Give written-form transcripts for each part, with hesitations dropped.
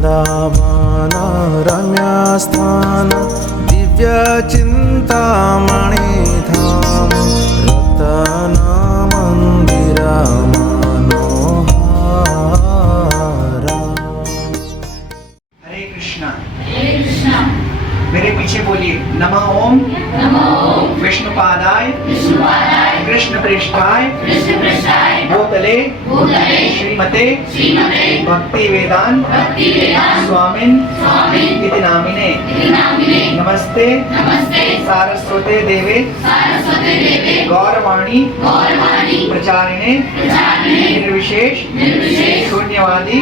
वृंदावन रम्यस्थान दिव्यचिन्तामणिधाम रतन मंदिर मनोहर। हरे कृष्णा। मेरे पीछे बोलिए नमः ओम विष्णुपादाय कृष्ण पृष्ठाय भूतले श्रीमते भक्ति वेदांत स्वामिन इति नामिने नमस्ते सारस्वते देवे गौरवाणी प्रचारिणे निर्विशेष शून्यवादी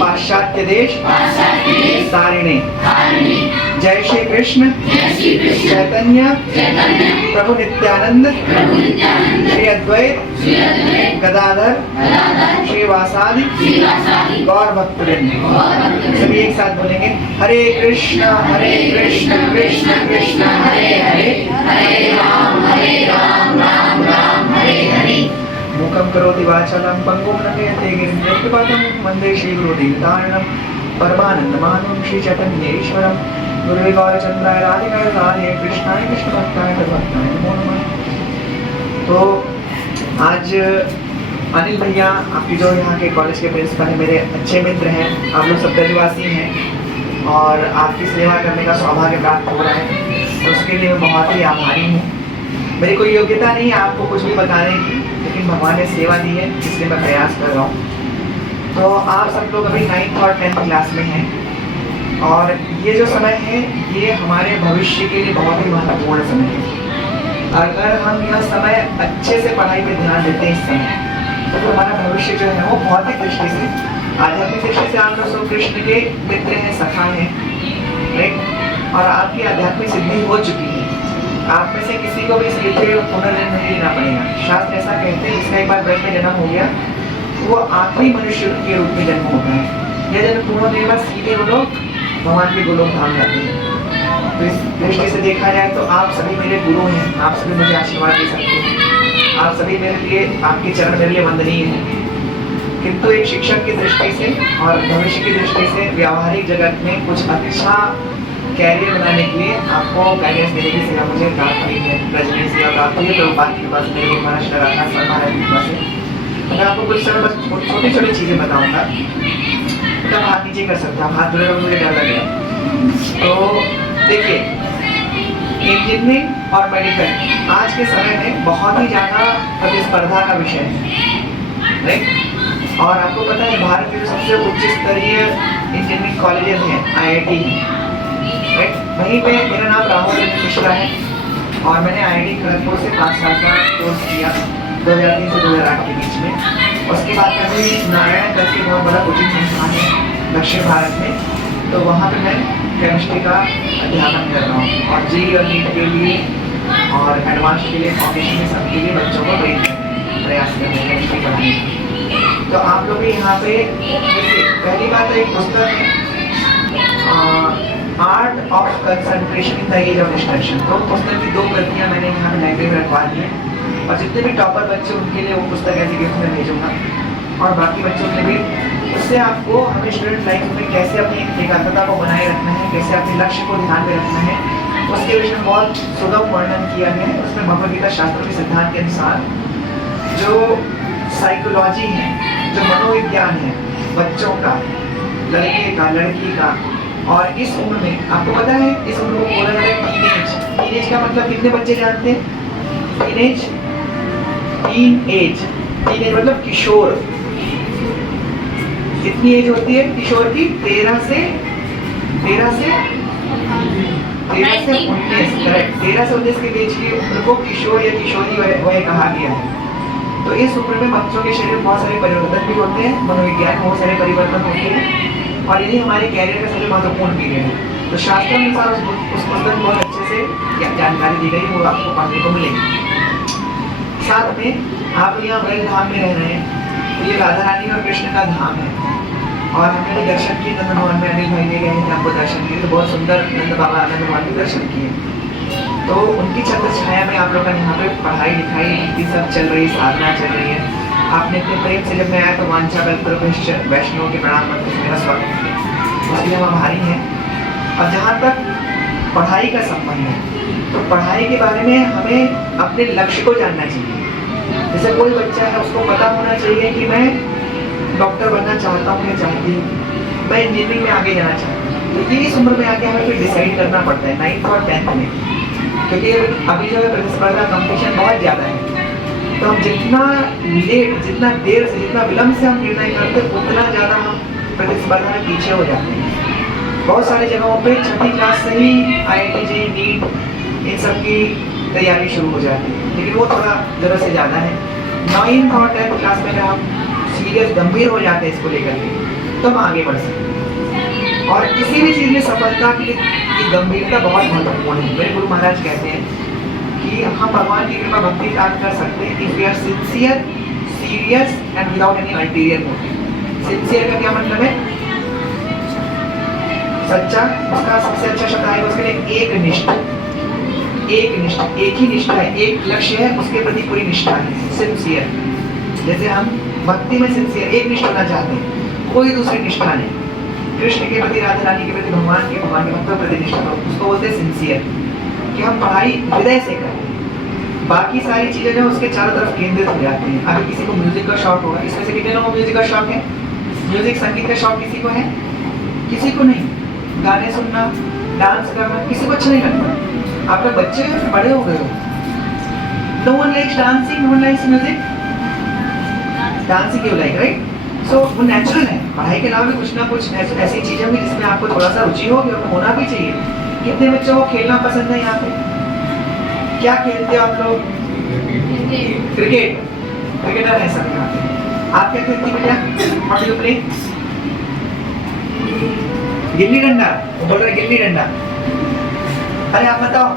पाश्चात्य देश तारिणे। जय श्री कृष्ण चैतन्य प्रभु नित्यानंद श्री अद्वैत गदाधर श्रीवासादि गौर भक्तवृंद। सभी एक साथ बोलेंगे हरे कृष्ण कृष्ण कृष्ण हरे हरे हरे राम राम राम हरे हरे। मूकं करोति वाचालं पंगुं लंघयते गिरिं यत्कृपातं वन्दे श्रीगुरुदेवतारणं परमानन्दमानं श्रीचैतन्येश्वरं गुरुवे गौरचंद्राय राधिकाय राधे कृष्णाय कृष्णभक्ताय तद्भक्ताय नमो नमः। तो आज अनिल भैया आपकी जो यहाँ के कॉलेज के प्रिंसिपल हैं, मेरे अच्छे मित्र हैं, आप लोग सब ब्रजवासी हैं और आपकी सेवा करने का सौभाग्य प्राप्त हो रहा है, तो उसके लिए मैं बहुत ही आभारी हूँ। मेरी कोई योग्यता नहीं है आपको कुछ भी बताने की, लेकिन भगवान ने सेवा दी है इसलिए मैं प्रयास कर रहा हूँ। तो आप सब लोग अभी 9th और 10th क्लास में हैं और ये जो समय है ये हमारे भविष्य के लिए बहुत ही महत्वपूर्ण समय है। अगर हम यह समय अच्छे से पढ़ाई पे ध्यान देते हैं इस समय, तो हमारा भविष्य जो है वो भौतिक दृष्टि से, आध्यात्मिक दृष्टि से आप लोग कृष्ण के मित्र हैं, सखा हैं, राइट, और आपकी आध्यात्मिक सिद्धि हो चुकी है। आप में से किसी को भी इस पृथ्वी में पुनर्जन्म नहीं लेना पड़ेगा। शास्त्र ऐसा कहते हैं जिसका एक बार ब्रह्म में जन्म हो गया वो आखिरी मनुष्य के रूप में जन्म होता है। यह जन्म पूर्ण होने के बाद सीधे वो लोग भगवान के गोलोक धाम जाते हैं। तो इस दृष्टि से देखा जाए तो आप सभी मेरे गुरु हैं, आप सभी मुझे आशीर्वाद दे सकते हैं, आप सभी मेरे लिए, आपके चरण मेरे लिए वंदनीय हैं। किंतु एक शिक्षक की दृष्टि से और भविष्य की दृष्टि से व्यावहारिक जगत में कुछ अच्छा कैरियर बनाने के लिए आपको गाइडेंस देने की सेवा मुझे प्राप्त हुई है, रजनी सेवा प्राप्त हुई है। तो बात की बात मेरे महाराष्ट्र राधा शर्मा है कृपा से मैं आपको कुछ समय बस छोटी छोटी चीज़ें बताऊंगा। तो आप हाथ नीचे कर सकते हैं, आप हाथ जोड़े मुझे डर लगेगा। तो देखिए, इंजीनियरिंग और मेडिकल आज के समय में बहुत ही ज़्यादा प्रतिस्पर्धा का विषय है, राइट। और आपको पता है भारत के सबसे उच्च स्तरीय इंजीनियरिंग कॉलेजेस हैं IIT, राइट। वहीं पे मेरा नाम राहुल मिश्रा है और मैंने IIT खड़गपुर से 5 साल का कोर्स किया 2003 से 2008 के बीच में। उसके बाद कभी नारायण करके बहुत बड़ा कोचिंग संस्थान है दक्षिण भारत में, तो वहाँ पे मैं केमिस्ट्री का अध्यापन कर रहा हूँ और JEE और NEET के लिए और एडवांस के लिए फाउंडेशन में सबके लिए बच्चों को प्रयास कर रहे हैं केमिस्ट्री पढ़ाने की। तो आप लोग भी यहाँ पे पहली बात तो एक पुस्तक है art of concentration in the age of distraction. तो पुस्तक की 2 प्रतियाँ मैंने यहाँ पे लाइब्रेरी में रखवा दी है और जितने भी टॉपर बच्चे उनके लिए वो पुस्तक ऐसे गिफ्ट में भेजूंगा और बाकी बच्चों के लिए भी। उससे आपको हमें स्टूडेंट लाइफ में कैसे अपनी एकाग्रता को बनाए रखना है, कैसे अपने लक्ष्य को ध्यान में रखना है, उसके विषय में बहुत सुगम वर्णन किया गया है। उसमें भगवद गीता शास्त्र के सिद्धांत के अनुसार जो साइकोलॉजी है, जो मनोविज्ञान है बच्चों का, लड़के का, लड़की का, और इस उम्र में आपको पता है इस उम्र को बोला जाता है टीनेज। टीनेज का मतलब कितने बच्चे जानते हैं? टीनेज मतलब किशोर। कितनी एज होती है किशोर की? 13 से 19, करेक्ट। 13 से 19 के बीच की उम्र को किशोर या किशोरी वय कहा गया है। तो इस उम्र में बच्चों के शरीर में बहुत सारे परिवर्तन भी होते हैं, मनोविज्ञान में बहुत सारे परिवर्तन होते हैं और यही हमारे कैरियर का सबसे महत्वपूर्ण पीरियड है। तो शास्त्र अनुसार उस पुस्तक बहुत अच्छे से जानकारी दी गई, वो आपको पढ़ने को मिलेगी। साथ में आप यहाँ ब्रज धाम में रह रहे हैं, तो ये राधा रानी और कृष्ण का धाम है और हमने दर्शन किए नंद भवन में। अनिल भाई ले गए थे आपको दर्शन किए, तो बहुत सुंदर नंद बाबा आनंद भवन के दर्शन किए। तो उनकी छत्र छाया में आप लोगों का यहाँ पे पढ़ाई लिखाई ये सब चल रही, साधना चल रही है। आपने इतने प्रेम से जब मैं आया तो वांछा कल्पतरुभ्यश्च वैष्णव के प्रणाम करते मेरा स्वागत किया। चीज़ें वहाँ भारी हैं। और जहाँ तक पढ़ाई का संबंध है, तो पढ़ाई के बारे में हमें अपने लक्ष्य को जानना चाहिए। जैसे कोई बच्चा है, उसको पता होना चाहिए कि मैं डॉक्टर बनना चाहता हूँ या चाहती हूँ, मैं इंजीनियरिंग में आगे जाना चाहता हूँ। तो इस उम्र में आके हमें फिर डिसाइड करना पड़ता है 9th और 10th में, क्योंकि अभी जो है प्रतिस्पर्धा कंपटीशन बहुत ज़्यादा है। तो हम जितना लेट, जितना देर से, जितना विलम्ब से हम निर्णय करते हैं, उतना ज़्यादा हम प्रतिस्पर्धा में पीछे हो जाते हैं। बहुत सारी जगहों पे छठी क्लास से ही IIT JEE नीट इन सब की तैयारी शुरू हो जाती है, लेकिन वो थोड़ा ज़रूरत से ज़्यादा है। 9th और 10th क्लास में अगर हम सीरियस गंभीर हो जाते हैं इसको लेकर के, तो हम आगे बढ़ सकते हैं। और किसी भी चीज़ में सफलता की गंभीरता बहुत महत्वपूर्ण है। मेरे गुरु महाराज कहते हैं कि हम भगवान की कृपा भक्ति प्राप्त कर सकते हैं if we are sincere, serious and without any ulterior motive. Sincere का क्या मतलब है? सच्चा, उसका सबसे अच्छा शब्द आएगा उसके लिए एक निष्ठ। एक निष्ठ, एक ही निष्ठा है, एक लक्ष्य है, उसके प्रति पूरी निष्ठा है, सिंसियर। जैसे हम भक्ति में सिंसियर, एक निष्ठ होना चाहते हैं, कोई दूसरी निष्ठा नहीं। कृष्ण के प्रति, राधा रानी के प्रति, भगवान के भक्तों के प्रति निष्ठा, उसको बोलते हैं सिंसियर। कि हम पढ़ाई हृदय से करें, बाकी सारी चीज़ें जो उसके चारों तरफ केंद्रित हो जाती हैं। अगर किसी को म्यूजिक का शौक होगा, इसमें से कितने लोगों को म्यूजिक का शौक है? म्यूजिक, संगीत का शौक किसी को है? किसी को नहीं। गाने सुनना, डांस करना किसी को अच्छा नहीं लगता। आप लोग बच्चे हो, बड़े हो गए हो, no one likes dancing, no one likes music, dancing you like, right? So वो नेचुरल है। पढ़ाई के अलावा भी कुछ ना कुछ ऐसी चीज़ें होंगी जिसमें आपको थोड़ा सा रुचि होगी और होना भी चाहिए। कितने बच्चों को खेलना पसंद है यहाँ पे? क्या खेलते हो आप लोग? क्रिकेट, क्रिकेटर है सब यहाँ पे। आप क्या खेलती भैया? What do you play? Gilli danda, बोल रहे गिल्ली डंडा। अरे आप बताओ।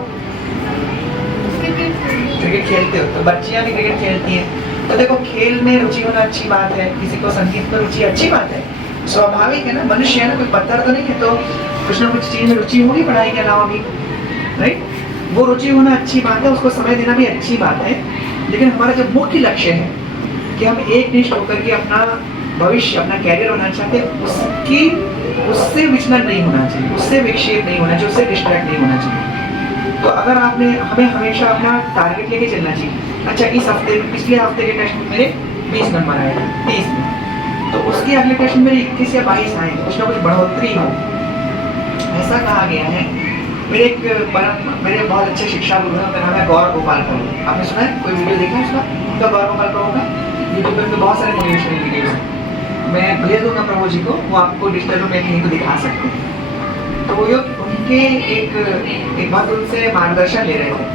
क्रिकेट खेलते हो? तो बच्चियाँ भी क्रिकेट खेलती हैं। तो देखो, खेल में रुचि होना अच्छी बात है, किसी को संगीत में रुचि अच्छी बात है, स्वाभाविक है ना, मनुष्य है ना, कोई पत्थर तो नहीं है, तो कुछ ना कुछ चीज़ में रुचि होगी पढ़ाई के अलावा भी, राइट? वो रुचि होना अच्छी बात है, उसको समय देना भी अच्छी बात है। लेकिन हमारा जो मुख्य लक्ष्य है कि हम एक निष्ठ होकर के अपना भविष्य, अपना कैरियर बनाना चाहते हैं, उससे विचलन नहीं होना चाहिए, उससे विक्षेप नहीं होना चाहिए, उससे डिस्ट्रैक्ट नहीं होना चाहिए। तो अगर हमें हमेशा अपना टारगेट लेके चलना चाहिए। अच्छा, इस हफ्ते, पिछले हफ्ते के टेस्ट में मेरे 20 नंबर आए थे 30 में, तो उसके अगले टेस्ट में मेरे 21 या 22 आए, कुछ ना कुछ बढ़ोतरी हो, ऐसा कहा गया है। मेरे बहुत अच्छे शिक्षा गुरु हैं, उनका नाम है गौर गोपाल प्रभु। आपने सुना है? कोई वीडियो देखा है उसका? उनका गौर गोपाल प्रभु का यूट्यूब पे बहुत सारे मोटिवेशनल वीडियोस हैं, मैं भेज दूंगा प्रभु जी को, वो आपको डिजिटल रूप में कहीं को दिखा सकते हैं। तो वो उनके एक भक्त उनसे मार्गदर्शन ले रहे थे,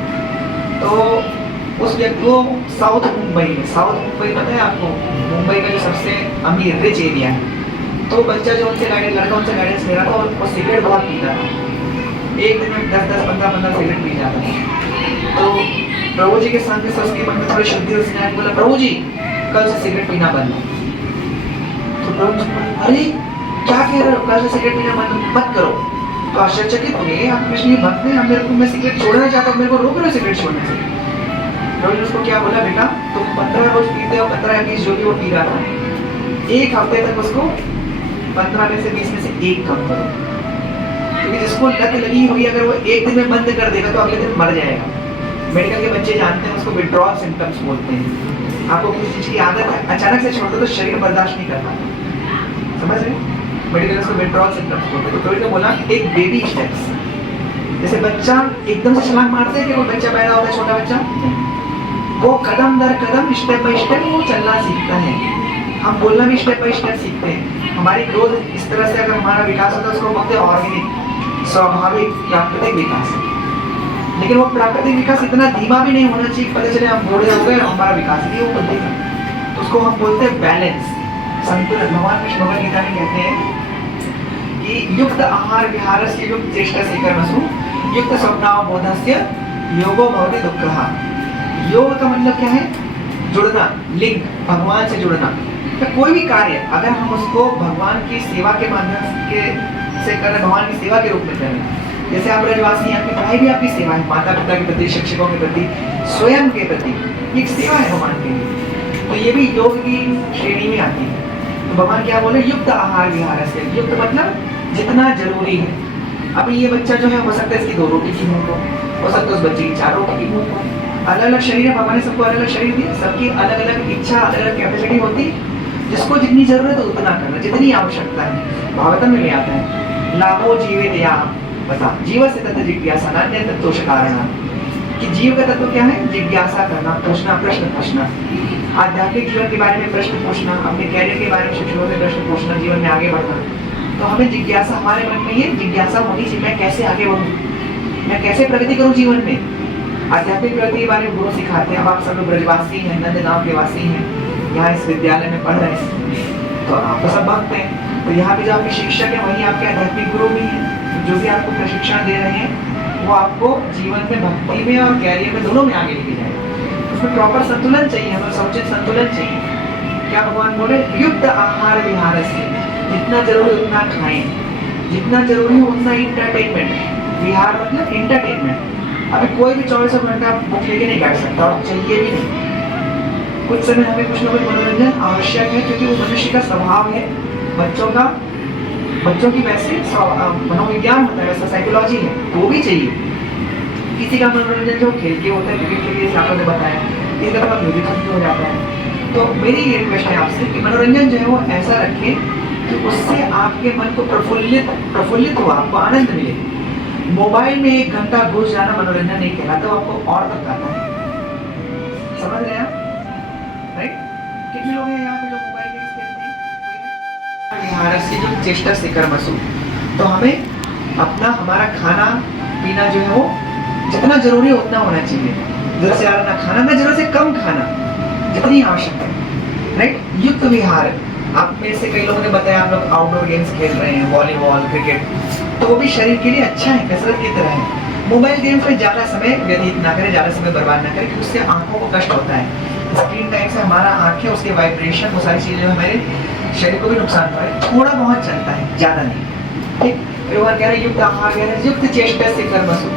तो उस व्यक्ति को साउथ मुंबई पता है आपको? मुंबई का जो सबसे अमीर रिच एरिया है, तो बच्चा जो उनसे लड़का उनसे गाइडेंस ले रहा था, और वो सिगरेट बहुत पीता था, एक दिन में 10-10, 15-15 सिगरेट पी जाता था। तो प्रभु जी के सामने से उसके मन में थोड़ी शुद्धि, उसने बोला, प्रभु जी कल से सिगरेट पीना बंद। तो प्रभु जी बोले, अरे क्या कह रहे हो, कल से सिगरेट पीना बंद मत करो। तो आश्चर्यचकित हो गए, आप कृष्ण भक्त हैं, मैं सिगरेट छोड़ना चाहता हूँ, मेरे को रोक रहे हो सिगरेट छोड़ने से। प्रभु जी उसको क्या बोला, बेटा तुम 15 रोज पीते हो, 15 या 20 जो भी वो पी रहा था, एक हफ्ते तक उसको 15 में से 20 में से एक कम करो, क्योंकि जिसको लत लगी हुई अगर वो एक दिन में बंद कर देगा तो अगले दिन मर जाएगा। मेडिकल के बच्चे जानते हैं, उसको विड्रॉल सिम्टम्स बोलते हैं। आपको किसी चीज़ की आदत है, अचानक से छोड़ दो तो शरीर बर्दाश्त नहीं कर पाता, समझ रहे? मेडिकल उसको विड्रॉल सिम्टम्स बोलते हैं। तो प्रभु ने बोला एक बेबी स्टेप्स, जैसे बच्चा एकदम से छलांग मारते हैं कि कोई बच्चा पैदा होता है, छोटा बच्चा, वो कदम दर कदम, स्टेप बाय स्टेप वो चलना सीखता है। हम बोलना भी स्टेप बाय स्टेप सीखते हैं। हमारी ग्रोथ इस तरह से अगर हमारा विकास होता है, उसको बोलते हैं ऑर्गेनिक, स्वाभाविक प्राकृतिक विकास। लेकिन वो प्राकृतिक विकास इतना धीमा भी नहीं होना चाहिए, पता चले हम बूढ़े हो गए और हमारा विकास नहीं हो पाएगा। तो उसको हम बोलते हैं बैलेंस, संतुलन। भगवान कृष्ण भगवद गीता में कहते हैं कि युक्त आहार विहारस्य युक्त चेष्टा स्वीकर्मसु युक्त स्वप्नावबोधस्य योगो भवति दुःखः। योग का मतलब क्या है? जुड़ना, लिंक, भगवान से जुड़ना। तो कोई भी कार्य अगर हम उसको भगवान की सेवा के माध्यम से कर रहे, भगवान की सेवा के रूप में कर रहे हैं, जैसे आप ब्रजवासी, आपकी पढ़ाई भी आपकी सेवा है, माता पिता के प्रति, शिक्षकों के प्रति, स्वयं के प्रति एक सेवा है भगवान के लिए, तो ये भी योग की श्रेणी में आती है। तो भगवान क्या बोले? युक्त आहार विहार से। युक्त मतलब जितना जरूरी है। अभी ये बच्चा जो है हो सकता है इसकी 2 रोटी की भूख हो सकता है उस बच्चे की 4 रोटी की भूख हो। अलग अलग शरीर है, भगवान ने सबको अलग अलग शरीर दिया, सबकी अलग अलग इच्छा, अलग अलग कैपेसिटी होती है। जिसको जितनी जरूरत है उतना करना, जितनी आवश्यकता है। भागवतम में भी आता है लाभो जीवित या बता जीव से तत्व जिज्ञासा नान्य तत्वों से कारण, कि जीव का तत्व क्या है? जिज्ञासा करना, पूछना, प्रश्न पूछना, आध्यात्मिक जीवन के बारे में प्रश्न पूछना, अपने कैरियर के बारे में शिक्षकों से प्रश्न पूछना, जीवन में आगे बढ़ना। तो हमें जिज्ञासा, हमारे मन में ये जिज्ञासा होनी चाहिए, मैं कैसे आगे बढ़ूँ, मैं कैसे प्रगति करूँ जीवन में। आध्यात्मिक प्रगति के बारे में गुरु सिखाते हैं। अब आप सब लोग ब्रजवासी हैं, नंद गांव के वासी हैं, यहाँ इस विद्यालय में पढ़ रहे हैं, तो आप तो सब भक्त हैं। तो यहाँ पे जो आपके शिक्षक है वही आपके आध्यात्मिक गुरु भी हैं, जो भी आपको प्रशिक्षण दे रहे हैं वो आपको जीवन में, भक्ति में और कैरियर में, दोनों में आगे लेके जाए। उसमें प्रॉपर संतुलन चाहिए, हमें समुचित संतुलन चाहिए। क्या भगवान बोले? युक्त आहार विहार से, जितना जरूरी उतना खाएं, जितना जरूरी हो उतना इंटरटेनमेंट। विहार मतलब इंटरटेनमेंट। अभी कोई भी 24 घंटा बुक लेके नहीं बैठ सकता और चाहिए भी नहीं। कुछ समय हमें कुछ ना कुछ मनोरंजन आवश्यक है, क्योंकि वो मनुष्य का स्वभाव है। बच्चों की वैसे मनोविज्ञान होता है, वैसा साइकोलॉजी है, वो भी चाहिए। किसी का मनोरंजन जो खेल के होता है, क्रिकेट के लिए आपने बताया, इसका मतलब म्यूजिक हो जाता है। तो मेरी ये रिक्वेस्ट है आपसे कि मनोरंजन जो है वो ऐसा रखें कि उससे आपके मन को प्रफुल्लित हो, आपको आनंद मिले। मोबाइल में 1 घंटा घुस जाना मनोरंजन नहीं कहलाता, तो आपको और थकाता है। समझ रहे हैं आप? राइट? कितने लोग हैं यहाँ पे जो मोबाइल गेम्स खेलते हैं? विहार से जो चेष्टा से कर्मसु, तो हमें अपना हमारा खाना पीना जो है वो जितना जरूरी है उतना होना चाहिए। जरूरत से ज्यादा ना खाना, ना जरूरत से कम खाना, जितनी आवश्यक है। राइट? युक्त विहार। आप में से कई लोगों ने बताया आप लोग आउटडोर गेम्स खेल रहे हैं, वॉलीबॉल, क्रिकेट, तो वो भी शरीर के लिए अच्छा है, कसरत की तरह है। मोबाइल गेम्स में ज्यादा समय व्यतीत ना करें, ज्यादा समय बर्बाद ना करें, क्योंकि उससे आंखों को कष्ट होता है। स्क्रीन टाइम से हमारा आंखें, उसके वाइब्रेशन, वो सारी चीजें हमारे शरीर को भी नुकसान करे। थोड़ा बहुत चलता है, ज्यादा नहीं। ठीक? भगवान कह रहे हैं युक्त आहार, कह रहे हैं युक्त चेष्टा से कर्मसु।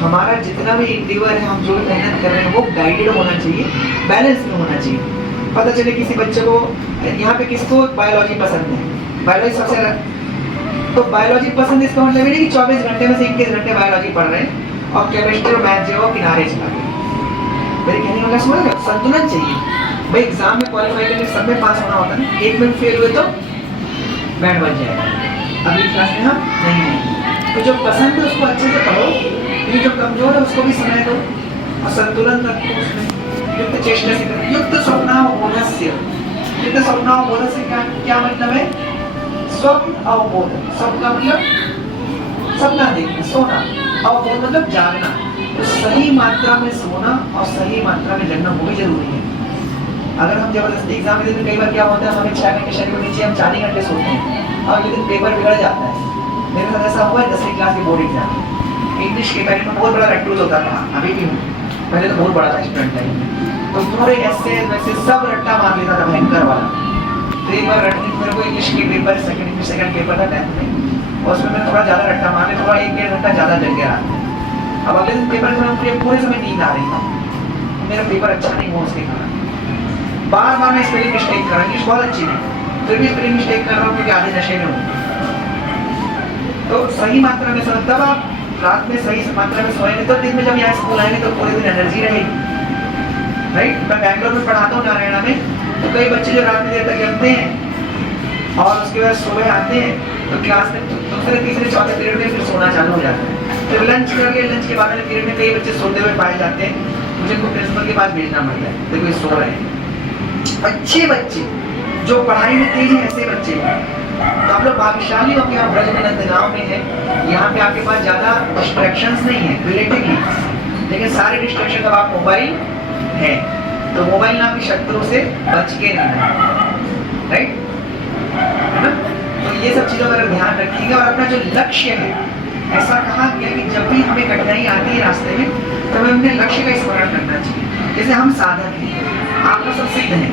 हमारा जितना भी इंडिवर है, हम जो भी मेहनत कर रहे हैं वो गाइडेड होना चाहिए, बैलेंस में होना चाहिए। पता चले किसी बच्चे को, यहाँ पे किसको बायोलॉजी पसंद है, बायोलॉजी सबसे अलग, तो बायोलॉजी पसंद इसका मतलब ये नहीं कि 24 घंटे में से 21 घंटे बायोलॉजी पढ़ रहे हैं और केमिस्ट्री और मैथ जो है किनारे चला गए। मेरे कहने का समझ रहे हो? संतुलन चाहिए भाई। एग्जाम में क्वालिफाई करके सब में पास होना होता है, एक में फेल हुए तो बैंड बज जाएगा। अगली क्लास में हम नहीं। तो जो पसंद है उसको अच्छे से पढ़ो, ये जो कमजोर है उसको भी समय दो और संतुलन रखो उसमें। युक्त चेष्टा से करो। युक्त स्वप्नावबोधस्य। युक्त स्वप्नावबोधस्य क्या मतलब है? स्वप्न अवबोध। स्वप्न का मतलब सपना देखना, सोना। अवबोध मतलब जागना। तो सही मात्रा में सोना और सही मात्रा में जगना वो भी जरूरी है। अगर हम जबरदस्ती एग्जाम में देते, कई बार क्या होता है, हमें 6 घंटे शरीर के नीचे हम 4 ही घंटे सोते हैं और ये दिन पेपर बिगड़ जाता है। मेरे साथ ऐसा हुआ है 10वीं क्लास के बोर्ड एग्जाम। इंग्लिश के बारे में बहुत बड़ा रट्टूज होता था, अभी भी हूँ, पहले तो बहुत बड़ा था स्टूडेंट टाइम में। तो पूरे ऐसे वैसे सब रट्टा मार लेता था, भयंकर वाला। तो एक बार रटने मेरे को इंग्लिश के पेपर, सेकंड पेपर था 10th में, और उसमें मैं थोड़ा ज़्यादा रट्टा मार लिया, थोड़ा 1-1.5 घंटा ज़्यादा जग गया। अब अगले दिन पेपर में मुझे पूरे समय नींद आ रही था, मेरा पेपर अच्छा नहीं हुआ उसके कारण। बार बार मैं स्पेलिंग मिस्टेक कर रहा हूँ, इंग्लिश बहुत अच्छी नहीं, फिर भी स्पेलिंग मिस्टेक कर रहा हूँ क्योंकि आधे नशे में हूँ। तो सही मात्रा में सोना, तब आप रात में सही मात्रा में सोएंगे तो दिन में जब यहाँ स्कूल आएंगे तो पूरे दिन एनर्जी रहेगी। राइट? मैं बैंगलोर में पढ़ाता हूँ, नारायणा में, तो कई बच्चे जो रात में देर तक जगते हैं और उसके बाद सुबह आते हैं तो क्लास में दूसरे तीसरे चौथे पीरियड में फिर सोना चालू हो जाता है। फिर लंच करके, लंच के बाद वाले पीरियड में कई बच्चे सोते हुए पाए जाते हैं, मुझे उनको प्रिंसिपल के पास भेजना पड़ता है, देखो ये सो रहे हैं। अच्छे बच्चे जो पढ़ाई में तेज है, ऐसे बच्चे तो आप लोग भाग्यशाली हो कि आप ब्रज में नंदगांव में है, यहाँ पे आपके पास ज्यादा डिस्ट्रैक्शंस नहीं है रिलेटिवली, लेकिन सारे डिस्ट्रैक्शन का आप मोबाइल है, तो मोबाइल नाम की शत्रु से बच के रहना है। राइट? है ना? तो ये सब चीजों का ध्यान रखिएगा और अपना जो लक्ष्य है, ऐसा कहा गया कि जब भी हमें कठिनाई आती है रास्ते में तो हमें अपने लक्ष्य का स्मरण करना चाहिए। जैसे हम साधक हैं, आप लोग सब सिद्ध हैं,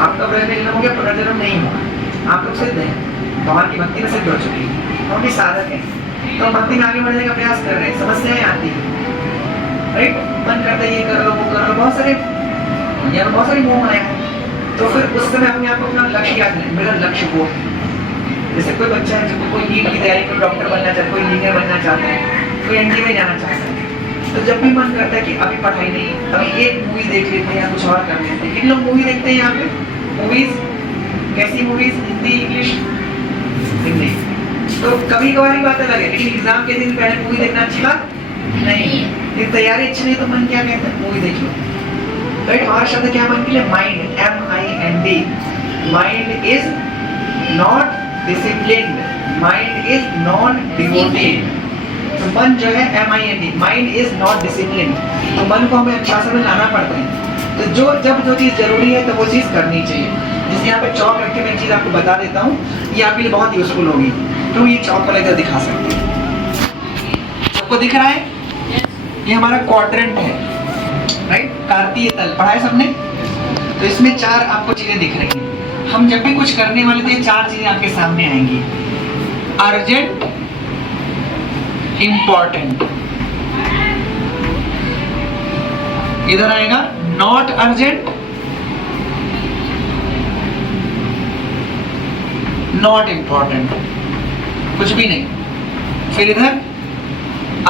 आपका ब्रज में जन्म हो गया, पुनर्जन्म नहीं हुआ, आप लोग सिद्ध हैं, भगवान की भक्ति में सिद्ध हो चुकी है, हम भी साधक हैं, तो भक्ति में आगे बढ़ने का प्रयास कर रहे हैं, समस्याएं आती हैं। राइट? मन करता है ये कर लो, वो कर लो, बहुत सारे मोह माया है, तो फिर उस समय अपने आप को अपना लक्ष्य याद करें, मेरा लक्ष्य वो है। जैसे कोई बच्चा है जो कोई नीट की तैयारी, कोई डॉक्टर बनना चाहता है, कोई इंजीनियर बनना चाहता है, कोई एनडीए में जाना चाहता है, तो जब भी मन करता है कि अभी पढ़ाई नहीं, अभी एक मूवी देख लेते हैं या कुछ और कर लेते हैं। कितने लोग मूवी देखते हैं यहाँ पे? मूवीज कैसी मूवीज? हिंदी, इंग्लिश, हिंदी। तो कभी कभार बात अलग है, लेकिन एग्जाम के दिन पहले मूवी देखना अच्छा नहीं। ये तैयारी अच्छी नहीं तो मन क्या कहता है? मूवी देख लो। राइट, हमारा शब्द क्या मन के लिए? Mind, MIND। Mind is not disciplined, mind is not devoted. तो मन जो है MIND, mind is not disciplined. तो मन को हमें अनुशासन में लाना पड़ता है। तो जब जो चीज़ जरूरी है तो वो चीज़ करनी चाहिए। जैसे यहाँ पे चौक रख के मैं एक चीज़ आपको बता देता हूँ, ये आपके लिए बहुत यूजफुल होगी। तो ये चौक वाला इधर दिखा सकते हैं, सबको दिख रहा है? ये हमारा क्वाड्रेंट है, राइट, कार्तीय तल। पढ़ा है सबने? तो इसमें 4 आपको चीजें दिख रही हैं। हम जब भी कुछ करने वाले तो ये 4 चीजें आपके सामने आएंगी। अर्जेंट, इंपॉर्टेंट, इधर आएगा नॉट अर्जेंट, नॉट इंपॉर्टेंट, कुछ भी नहीं। फिर इधर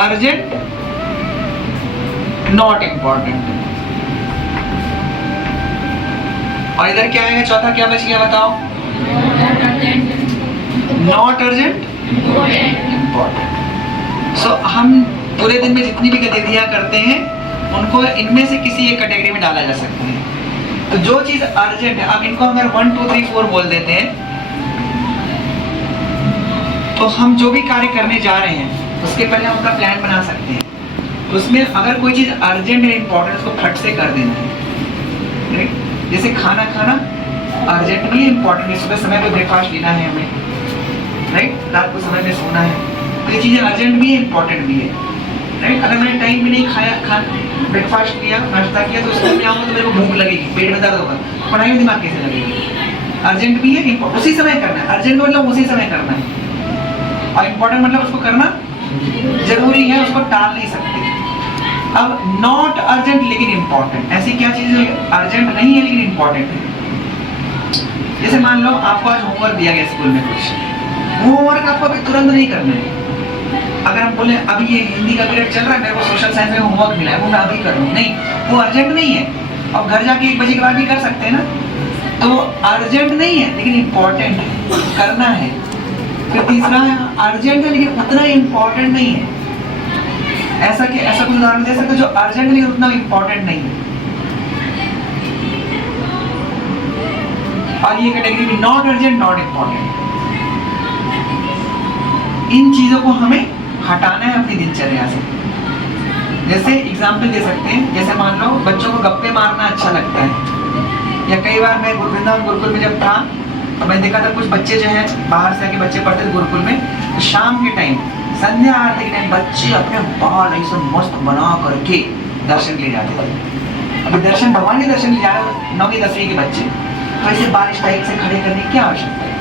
अर्जेंट, नॉट इंपॉर्टेंट, और इधर क्या आएगा? चौथा क्या बच गया बताओ? Not urgent, important. सो हम पूरे दिन में जितनी भी गतिविधियां करते हैं उनको इनमें से किसी एक कैटेगरी में डाला जा सकता है। तो जो चीज अर्जेंट है, अब इनको अगर 1 2 3 4 बोल देते हैं, तो हम जो भी कार्य करने जा रहे हैं उसके पहले हम अपना प्लान बना सकते हैं। तो उसमें अगर कोई चीज अर्जेंट है, इंपॉर्टेंट, उसको फट से कर देना है। राइट, जैसे खाना खाना अर्जेंट भी है, इंपॉर्टेंट है। सुबह समय पे ब्रेकफास्ट लेना है हमें, राइट, रात को समय में सोना है। तो ये चीजें अर्जेंट भी है, इंपॉर्टेंट भी है। राइट, अगर मैंने टाइम में नहीं खाया, ब्रेकफास्ट किया, नाश्ता किया, तो स्कूल में आऊंगा तो मेरे को भूख लगेगी, पेट में दर्द होगा, पढ़ाई में दिमाग कैसे लगेगा? अर्जेंट भी है, उसी समय करना है। अर्जेंट मतलब उसी समय करना है, और इंपॉर्टेंट मतलब उसको करना जरूरी है, उसको टाल नहीं सकते। अब नॉट अर्जेंट लेकिन इंपॉर्टेंट, ऐसी क्या चीज है अर्जेंट नहीं है लेकिन इंपॉर्टेंट है? जैसे मान लो आपको आज होमवर्क दिया गया स्कूल में कुछ, वो होमवर्क आपको अभी तुरंत नहीं करना है। अगर हम बोले अभी ये हिंदी का पीरियड चल रहा है, मेरे को सोशल साइंस में होमवर्क मिला है, वो मैं अभी कर लूँ, नहीं, वो अर्जेंट नहीं है। अब घर जाके 1 बजे के बाद भी कर सकते हैं ना। तो अर्जेंट नहीं है लेकिन इंपॉर्टेंट है, करना है। फिर तीसरा है अर्जेंट है लेकिन उतना इंपॉर्टेंट नहीं है। ऐसा कुछ उदाहरण दे सकते हो जो अर्जेंट लेकिन उतना इंपॉर्टेंट नहीं है? और ये कैटेगरी भी नॉट अर्जेंट, नॉट इंपॉर्टेंट। इन चीजों को हमें हटाना है अपनी दिनचर्या से। जैसे एग्जाम्पल दे सकते हैं, जैसे मान लो बच्चों को गप्पे मारना अच्छा लगता है, या कई बार मैं वृंदावन गुरुकुल में जब था तो मैं देखा था कुछ बच्चे जो हैं बाहर से आके बच्चे पढ़ते थे गुरुकुल में, तो शाम के टाइम, संध्या आरती के टाइम बच्चे अपने बाल ऐसे मस्त बना करके दर्शन के लिए जाते थे। अभी दर्शन, भगवान के दर्शन के लिए जा रहे 9वीं 10वीं के बच्चे, तो ऐसे बारिश टाइप से खड़े करने की क्या आवश्यकता है?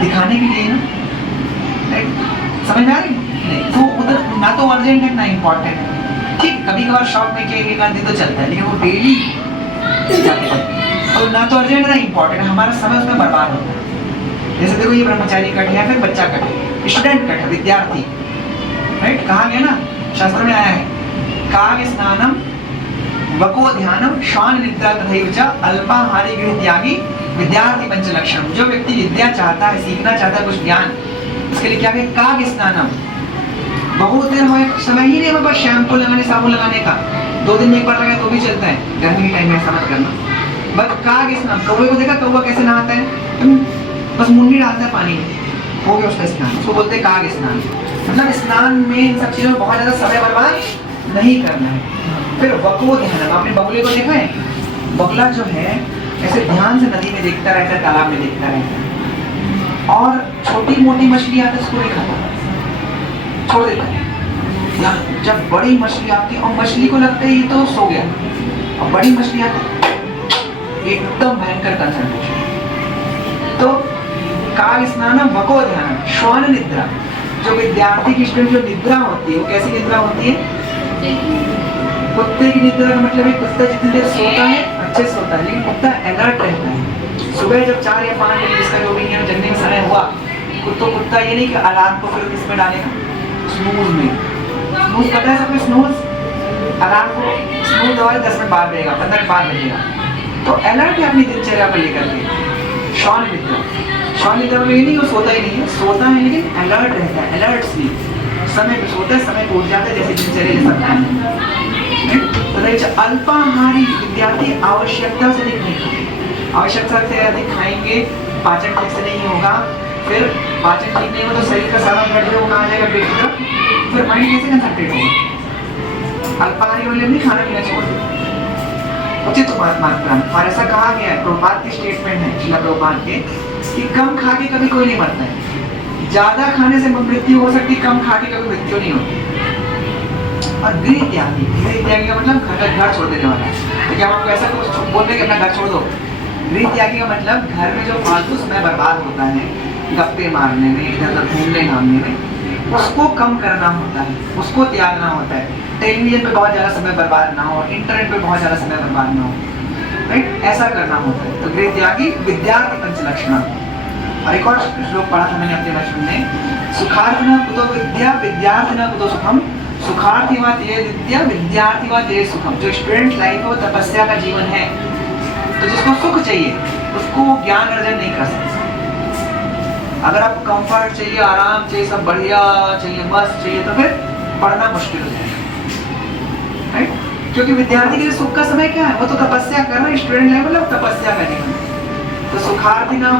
दिखाने के लिए ना, समझ में आ रही नहीं? तो उधर ना तो अर्जेंट है ना इंपॉर्टेंट है। ठीक, कभी कभार शॉर्ट में एक आदमी तो चलता है, लेकिन वो डेली तो ना तो अर्जेंट ना इंपॉर्टेंट है, हमारा समय उसमें बर्बाद होता है। जैसे देखो ये ब्रह्मचारी कट है, फिर बच्चा कट है, स्टूडेंट कट है, विद्यार्थी। राइट, कहा गया ना, शास्त्र में आया है, काग स्नानम वको ध्यानम श्वान निद्रा तथैव च अल्पाहारी गृह त्यागी विद्यार्थी पंच लक्षण। जो व्यक्ति विद्या चाहता है, सीखना चाहता है कुछ ज्ञान, उसके लिए क्या है? काग स्नानम। बहुत देर हमें समय ही नहीं है बस शैम्पू लगाने, साबुन लगाने का, 2 दिन में एक बार लगाए तो भी चलता है। गर्मी के टाइम में ऐसा मत करना। बस काग स्नान, कौवे को देखा कौवा कैसे नहाता है? बस मुंडी डालता है पानी में, हो गया उसका स्नान, उसको बोलते हैं काग स्नान। मतलब स्नान में इन सब चीजों में बहुत ज्यादा समय बर्बाद नहीं करना है। फिर वको ध्यान, आपने बगुले को देखा है? बगुला जो है ऐसे ध्यान से नदी में देखता रहता है, तालाब में देखता रहता है, और छोटी मोटी मछली आती है उसको नहीं खाता, छोड़ देता है। जब बड़ी मछली आती है और मछली को लगता है ये तो सो गया, और बड़ी मछली आती है एकदम भयंकर कंसंट्रेशन। तो काग स्नान वको ध्यान श्वान निद्रा। जो विद्यार्थी की स्टूडेंट जो निद्रा होती है वो कैसी निद्रा होती है? कुत्ते की निद्रा का मतलब है कुत्ता जितनी देर सोता है अच्छे से सोता है, लेकिन कुत्ता अलर्ट रहता है। सुबह जब 4 या 5 बजे जिसका जो भी है जगने का समय हुआ, तो कुत्ता ये नहीं कि अलार्म को फिर किसमें डालेगा, स्नूज में। स्नूज पता है सबको, स्नूज अलार्म को स्नूज दबाए 10 मिनट बाद बजेगा, 15 मिनट बाद बजेगा। तो अलर्ट है अपनी दिनचर्या को लेकर के। शॉन निद्रा, शॉन निद्रा में ये नहीं वो सोता ही नहीं है, सोता है लेकिन अलर्ट रहता है, अलर्ट स्लीप, समय पे सोता है समय पे उठ जाता है, जैसे दिनचर्या जैसा काम है। तो अल्पाहारी विद्यार्थी आवश्यकता से अधिक नहीं खाएंगे, आवश्यकता से अधिक खाएंगे पाचन ठीक से नहीं होगा, फिर पाचन ठीक नहीं होगा तो शरीर का सारा ब्लड वो कहाँ जाएगा, पेट की तरफ, फिर माइंड कैसे कंसंट्रेट होगा। अल्पाहारी वाले नहीं खाना पीना छोड़ दो, उचित मात्रा में। और ऐसा कहा गया है, प्रभुपाद की स्टेटमेंट है, श्रील प्रभुपाद के, कि कम खा के कभी कोई नहीं मरता है, ज्यादा खाने से मृत्यु हो सकती, कम खा के कभी मृत्यु नहीं होती। और गृह त्यागी, गृह त्यागी का मतलब घर छोड़ देने वाला है। तो क्या हम आपको ऐसा कुछ बोल रहे कि अपना घर छोड़ दो? गृह त्यागी का मतलब घर में जो फालतू समय बर्बाद होता है, गप्पे मारने में, इधर उधर घूमने घामने में, उसको कम करना होता है, उसको त्यागना होता है। टेलीविजन पे बहुत ज़्यादा समय बर्बाद ना हो, इंटरनेट पे बहुत ज़्यादा समय बर्बाद ना हो, राइट, ऐसा करना होता है। तो गृह त्यागी विद्यार्थी पंचलक्षण। और एक और श्लोक पढ़ा था मैंने अपने बचपन में, सुखार्थिना कुतो विद्या विद्यार्थिना कुतो सुखम, सुखार्थी वा ते विद्या विद्यार्थी वा ते सुखम। जो स्टूडेंट लाइफ हो, तपस्या का जीवन है, तो जिसको सुख चाहिए उसको ज्ञान अर्जन नहीं कर सकता। अगर आपको कंफर्ट चाहिए, आराम चाहिए, सब बढ़िया चाहिए, मस्त चाहिए, तो फिर पढ़ना मुश्किल हो जाएगा, राइट? क्योंकि विद्यार्थी के लिए सुख का समय क्या है, वो तो तपस्या कर रहा है, स्टूडेंट लेवल मतलब तपस्या का जीवन। तो सुखार्थी ना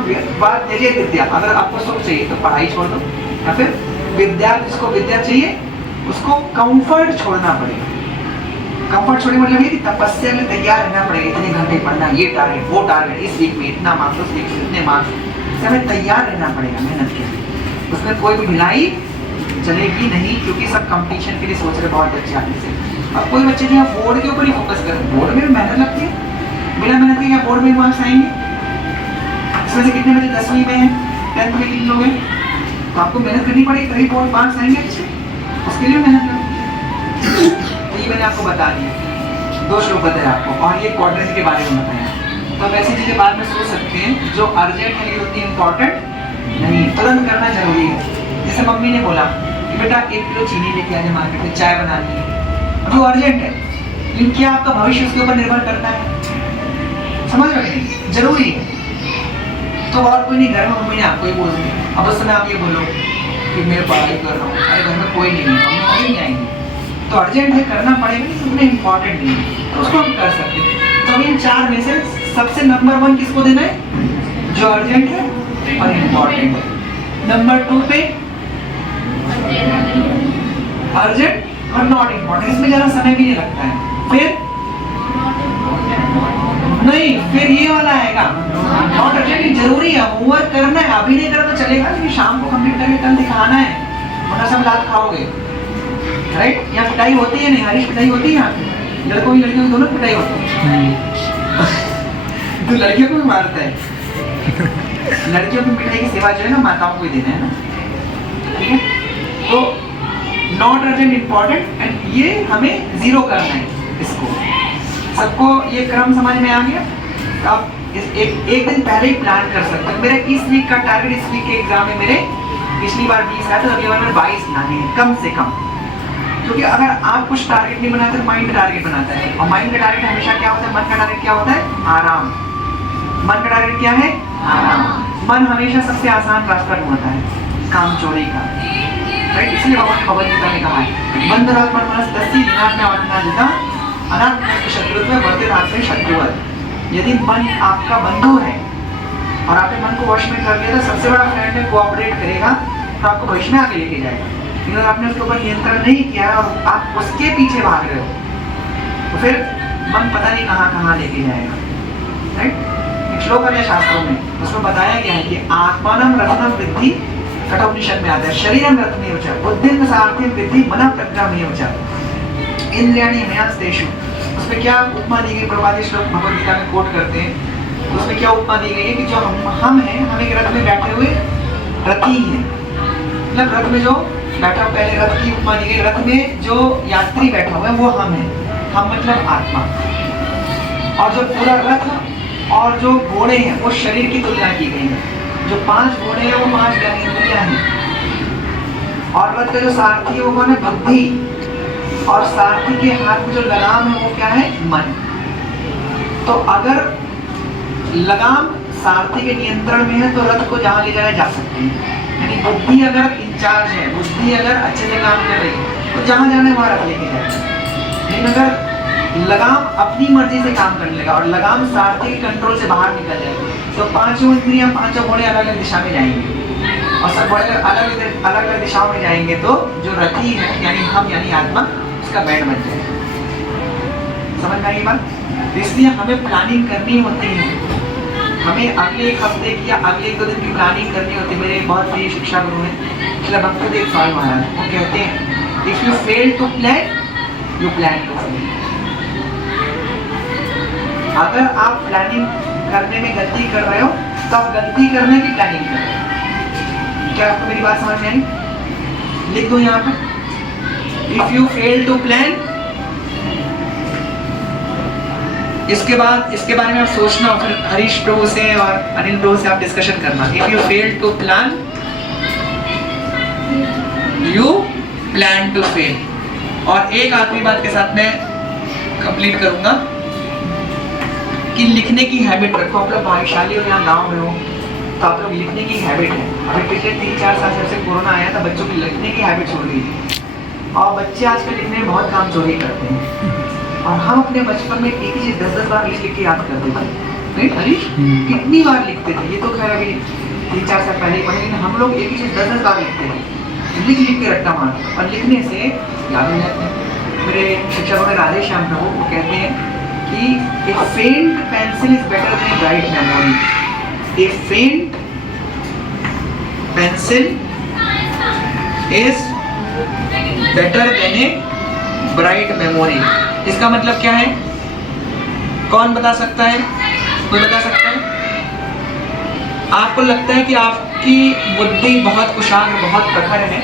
बात तेरे विद्या, अगर आपको सुख चाहिए तो पढ़ाई छोड़ दो, या फिर विद्या, जिसको विद्या चाहिए उसको कंफर्ट छोड़ना पड़ेगा। कंफर्ट छोड़ने मतलब ये कि तपस्या में तैयार रहना पड़ेगा, इतने घंटे पढ़ना, ये टारगेट वो टारगेट, इस वीक में इतना मार्क्स, उस वीक में इतने मार्क्स, हमें तैयार रहना पड़ेगा मेहनत के लिए। उसमें कोई भी ढिलाई चलेगी नहीं, क्योंकि सब कंपटीशन के लिए सोच रहे बहुत अच्छे आदमी से। अब कोई बच्चे जो बोर्ड के ऊपर ही फोकस करें, बोर्ड में मेहनत लगती है, बिना मेहनत के क्या बोर्ड में मार्क्स आएंगे? इसमें से कितने बच्चे 10वीं में हैं, 10th में कितने लोग हैं? तो आपको मेहनत करनी पड़ेगी, तभी बोर्ड मार्क्स आएंगे अच्छे, उसके लिए मेहनत लगती है। तो ये मैंने आपको बता दिया, 2 श्लोक बताया आपको, और ये क्वाड्रेंसी के बारे में बताया। तो आप ऐसी चीजें बाद में सोच सकते हैं जो अर्जेंट है लेकिन उतनी इम्पोर्टेंट नहीं, तुरंत करना जरूरी है। जैसे मम्मी ने बोला कि बेटा 1 किलो चीनी लेके आने मार्केट में, चाय बनानी है, जो अर्जेंट है, लेकिन क्या आपका भविष्य उसके ऊपर निर्भर करता है? समझ रहे हैं, जरूरी है। तो और कोई नहीं, घर में मम्मी ने आपको ही बोल दिया, अब उस समय आप ये बोलो कि मैं पढ़ाई कर रहा हूँ, अरे घर में कोई नहीं है, मम्मी नहीं आएंगी, तो अर्जेंट है, करना पड़ेगा, लेकिन उतना इम्पोर्टेंट नहीं है, तो उसको हम कर सकते हैं। तो इन 4 में से सबसे नंबर 1 किसको देना है? जो अर्जेंट है और इम्पोर्टेंट है। नंबर 2 पे अर्जेंट और नॉट इम्पोर्टेंट, इसमें ज़्यादा समय भी नहीं लगता है। फिर नहीं, फिर ये वाला आएगा, नॉट अर्जेंट, जरूरी है, होमवर्क करना है, अभी नहीं करा तो चलेगा, लेकिन शाम को कंप्लीट करके कल दिखाना है, वरना सब लात खाओगे, राइट? यहाँ पिटाई होती है, नहीं हरीश, पिटाई होती है यहाँ, लड़कों की लड़कियों की दोनों पिटाई होती है। तो लड़कियों को भी मारता है, लड़कियों की मिठाई की सेवा जो है ना माताओं को ही देना है ना, ठीक है? तो नॉट अर्जेंट इम्पोर्टेंट, एंड ये हमें 0 करना है। इसको सबको ये क्रम समझ में आ गया? तो आप एक दिन पहले ही प्लान कर सकते हो। मेरा इस वीक का टारगेट, इस वीक के एग्जाम में मेरे पिछली बार 20 आया था, अगली बार मेरे 22 लाने हैं कम से कम। क्योंकि अगर आप कुछ टारगेट नहीं बनाते तो माइंड का टारगेट बनाता है, और माइंड का टारगेट हमेशा क्या होता है? मन का टारगेट क्या होता है? आराम। मन का टारगेट क्या है? आराम। मन हमेशा सबसे आसान रास्ता ढूंढता है काम चोरी का, राइट? इसलिए भगवद गीता में कहा है, बंधुरात्मा मनस तस्य विनाश में आवतना जिता अनाथ में शत्रुत्व वर्तित आत्मे शत्रुवत। यदि मन आपका बंधु है और आपने मन को वश में कर लिया, तो सबसे बड़ा फ्रेंड है, कोऑपरेट करेगा तो आपको भविष्य में आगे लेके जाएगा। लेकिन अगर आपने उसके ऊपर नियंत्रण नहीं किया और आप उसके पीछे भाग रहे हो, तो फिर मन पता नहीं कहाँ कहाँ लेके जाएगा, राइट? एक श्लोक है शास्त्रों में, उसमें बताया गया है कि आत्मानम रत्नम वृद्धि, कठोपनिषद में आता है, शरीरम रत्नेव च बुद्धिं सार्थिं वृद्धि मनः प्रक्रमेव च इंद्रियाणि मयांस्तेषु। उसमें क्या उपमा दी गई? प्रभुपाद श्लोक भगवद गीता में कोट करते हैं, तो उसमें क्या उपमा दी गई है कि जो हम हैं, हम एक रथ में बैठे हुए रथी हैं, मतलब रथ में जो बैठा, पहले रथ की उपमा दी गई, रथ में जो यात्री बैठा हुआ है वो हम हैं, हम मतलब आत्मा, और जो पूरा रथ और जो घोड़े हैं वो शरीर की तुलना की गई है। जो 5 घोड़े हैं वो 5 ज्ञानेंद्रियां हैं। और रथ का जो सारथी है वो कौन है? बुद्धि। और सारथी के हाथ में जो लगाम है वो क्या है? मन। तो अगर लगाम सारथी के नियंत्रण में है तो रथ को जहां ले जाया जा सकते हैं। यानी बुद्धि अगर इंचार्ज है, बुद्धि अगर अच्छे से काम कर रही है तो जहां जाना है वहां रथ लेके जाए। लेकिन अगर लगाम अपनी मर्जी से काम करने लगा और लगाम सारथी के कंट्रोल से बाहर निकल जाए तो 5 इंद्रियां, 5 घोड़े अलग अलग दिशा में जाएंगे। और सब घोड़े अलग अलग दिशाओं में जाएंगे तो जो रथी है यानी हम यानी आत्मा उसका बैंड बन जाएगा। समझ में आई बात? इसलिए हमें प्लानिंग करनी होती है। हमें अगले 1 हफ्ते की या अगले 1-2 दिन की प्लानिंग करनी होती है। मेरे बहुत प्रिय शिक्षा गुरु हैं श्री भक्तिदेव स्वामी महाराज, वो कहते हैं if you fail to plan you plan to fail. अगर आप प्लानिंग करने में गलती कर रहे हो तब गलती करने की प्लानिंग कर रहे हो। क्या आपको मेरी बात समझ में आई? लिख दो यहाँ पे, if you fail to plan. इसके बारे में आप सोचना और फिर हरीश प्रभु से और अनिल प्रभु से आप डिस्कशन करना। If you fail to plan you plan to fail. और एक आखिरी बात के साथ मैं कंप्लीट करूंगा कि लिखने की हैबिट रखो। आप लोग भाग्यशाली हो, यहाँ गाँव में हो तो आप लोग लिखने की हैबिट है। अभी पिछले 3-4 साल से कोरोना आया था, बच्चों की लिखने की हैबिट छोड़ दी और बच्चे आजकल लिखने में बहुत काम चोरी करते हैं। और हम अपने बचपन में एक ही चीज 10-10 बार लिख के याद करते थे, नहीं हरीश? कितनी बार लिखते थे? ये तो खैर अभी 3-4 साल पहले पढ़े, लेकिन हम लोग एक ही चीज 10-10 बार लिखते थे, लिख के रट्टा मारते और लिखने से याद हो जाते हैं। मेरे शिक्षक में राधे श्याम प्रभु वो कहते हैं कि a faint pencil is better than a bright memory. A faint pencil is better than a bright memory. इसका मतलब क्या है? कौन बता सकता है? कोई बता सकता है? आपको लगता है कि आपकी बुद्धि बहुत कुशाग्र, बहुत प्रखर है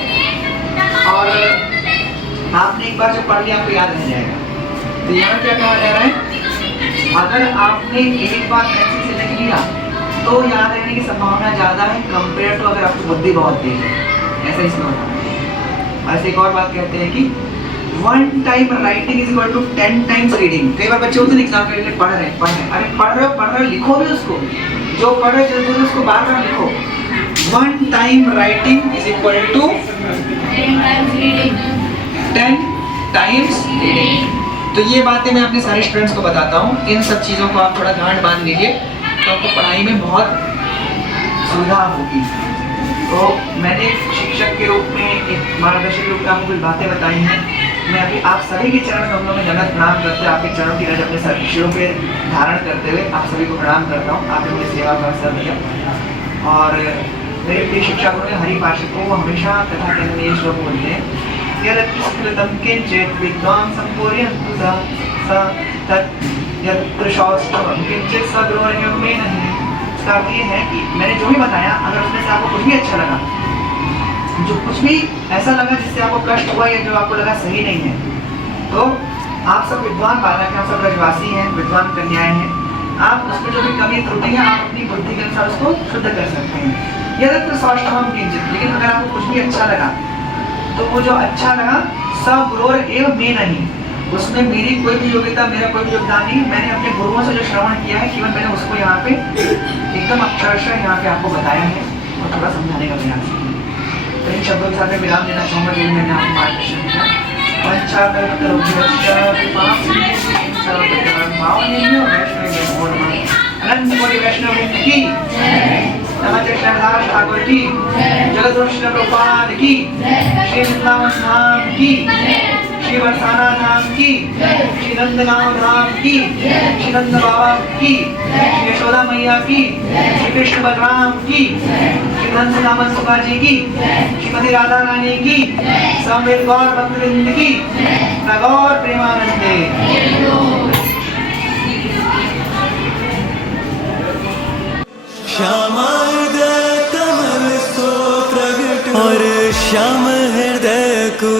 और आपने एक बार जो पढ़ लिया आपको याद रह जाएगा। तो यहाँ क्या कहा जा रहा है? अगर आपने एक बार पेंसिल से लिख लिया तो याद रहने की संभावना ज्यादा है कंपेयर टू अगर आपकी बुद्धि बहुत तेज है। ऐसा इसमें बताना है। ऐसे एक और बात कहते हैं कि 1 time writing is equal to 10 times reading. कई बार बच्चे होते हैं एग्जाम के लिए पढ़ रहे हैं, अरे पढ़ रहे हो लिखो भी उसको, जो पढ़ रहे जरूर उसको बार-बार लिखो। 1 time writing is equal to 10 times reading. तो ये बातें मैं अपने सारे स्टूडेंट्स को बताता हूँ। इन सब चीज़ों को आप थोड़ा गांठ बांध लीजिए तो आपको पढ़ाई में बहुत सुविधा होगी। तो मैंने शिक्षक के रूप में, एक मार्गदर्शक के रूप में आपको कुछ बातें बताई हैं। मैं अभी आप सभी के चरण कमलों में दंडवत प्रणाम करते हुए आपके चरणों की रज अपने शिरों पे धारण करते हुए आप सभी को प्रणाम करता हूँ। आपने मुझे सेवा का अवसर दिया और मेरे प्रिय शिक्षक ने हरि पार्षद को हमेशा कथा के अंदर ये श्लोक बोलते हैं, यदत्कृतं किंचित विद्वान् संपूर्यन्तु सा तत् यत्र शौस्तवं किंचित सद्रोर्यं मे नहि। इसका अर्थ ये है कि मैंने जो भी बताया अगर उसमें से आपको कुछ भी अच्छा लगा, जो कुछ भी ऐसा लगा जिससे आपको कष्ट हुआ या जो आपको लगा सही नहीं है, तो आप सब विद्वान बालक हैं, आप सब ब्रजवासी हैं, विद्वान कन्याएं हैं, आप उसमें जो भी कमी त्रुटि है आप अपनी बुद्धि के अनुसार उसको शुद्ध कर सकते हैं। यदत्र सौष्ठवम किंचित। लेकिन अगर आपको कुछ भी अच्छा लगा तो वो जो अच्छा लगा सब गुरोर एव में नहीं, उसमें मेरी कोई भी योग्यता, मेरा कोई भी योगदान नहीं। मैंने अपने गुरुओं से जो श्रवण किया है केवल मैंने उसको यहाँ पे एकदम अक्षरशः यहाँ पे आपको बताया है और थोड़ा समझाने का प्रयास किया। तो इन शब्दों के साथ मैं विराम देना चाहूँगा जो मैंने आपको मार्गदर्शन किया। वैष्णव की नमः ठाकुर की, जगत प्रभुपाद की, श्री वृंदावन धाम की, श्री बरसाना धाम की, श्री नंदगांव धाम की, श्री नंद बाबा की, श्री यशोदा मैया की, श्री कृष्ण बलराम की, श्री हंस नामन सुखा जी की, श्रीमती राधा रानी की, समेत गौर भक्तवृंद की, नगौर प्रेमानंदे। श्याम हृदय कमल सो प्रगट और श्याम हृदय को